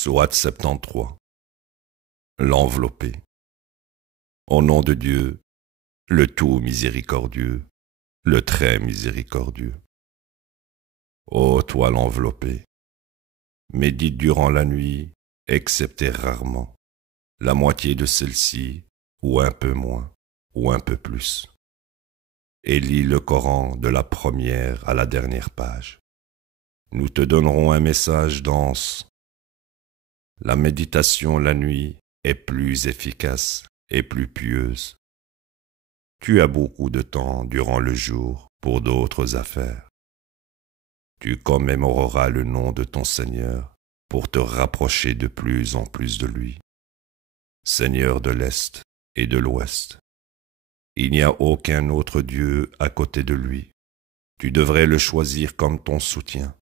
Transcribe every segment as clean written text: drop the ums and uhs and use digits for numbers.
Sourate 73. L'enveloppé. Au nom de Dieu, le tout miséricordieux, le très miséricordieux. Ô toi l'enveloppé, médite durant la nuit, excepté rarement, la moitié de celle-ci, ou un peu moins, ou un peu plus. Et lis le Coran de la première à la dernière page. Nous te donnerons un message dense. La méditation la nuit est plus efficace et plus pieuse. Tu as beaucoup de temps durant le jour pour d'autres affaires. Tu commémoreras le nom de ton Seigneur pour te rapprocher de plus en plus de lui. Seigneur de l'Est et de l'Ouest. Il n'y a aucun autre Dieu à côté de lui. Tu devrais le choisir comme ton soutien.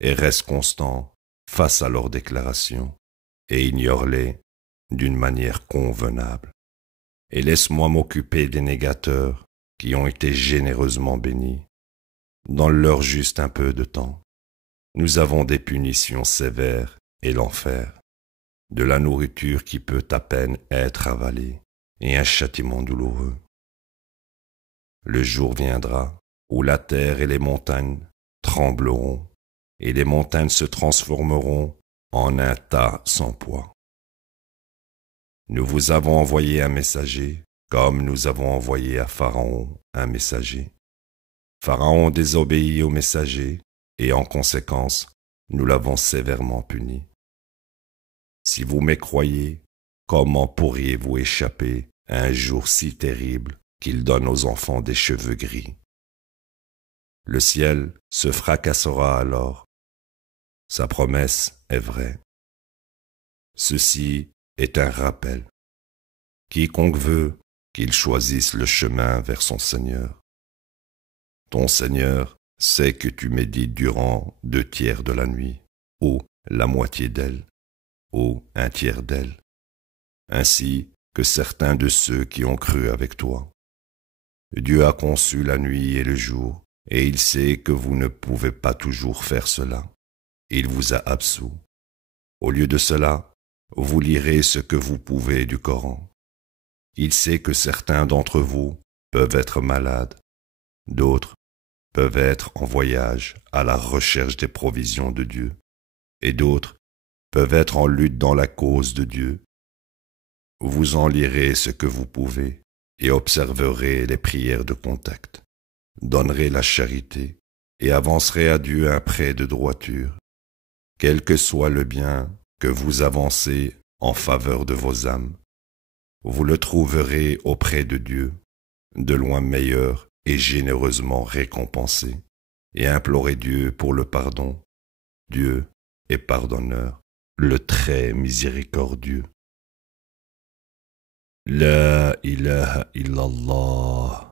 Et reste constant face à leurs déclarations, et ignore-les d'une manière convenable. Et laisse-moi m'occuper des négateurs qui ont été généreusement bénis. Donne-leur juste un peu de temps. Nous avons des punitions sévères et l'enfer, de la nourriture qui peut à peine être avalée, et un châtiment douloureux. Le jour viendra où la terre et les montagnes trembleront, et les montagnes se transformeront en un tas sans poids. Nous vous avons envoyé un messager, comme nous avons envoyé à Pharaon un messager. Pharaon désobéit au messager, et en conséquence, nous l'avons sévèrement puni. Si vous mécroyez, comment pourriez-vous échapper à un jour si terrible qu'il donne aux enfants des cheveux gris? Le ciel se fracassera alors. Sa promesse est vraie. Ceci est un rappel. Quiconque veut qu'il choisisse le chemin vers son Seigneur. Ton Seigneur sait que tu médites durant 2/3 de la nuit, ou la moitié d'elle, ou 1/3 d'elle, ainsi que certains de ceux qui ont cru avec toi. Dieu a conçu la nuit et le jour, et il sait que vous ne pouvez pas toujours faire cela. Il vous a absous. Au lieu de cela, vous lirez ce que vous pouvez du Coran. Il sait que certains d'entre vous peuvent être malades, d'autres peuvent être en voyage à la recherche des provisions de Dieu, et d'autres peuvent être en lutte dans la cause de Dieu. Vous en lirez ce que vous pouvez et observerez les prières de contact, donnerez la charité et avancerez à Dieu un prêt de droiture. Quel que soit le bien que vous avancez en faveur de vos âmes, vous le trouverez auprès de Dieu, de loin meilleur et généreusement récompensé, et implorez Dieu pour le pardon. Dieu est pardonneur, le très miséricordieux. La ilaha illallah.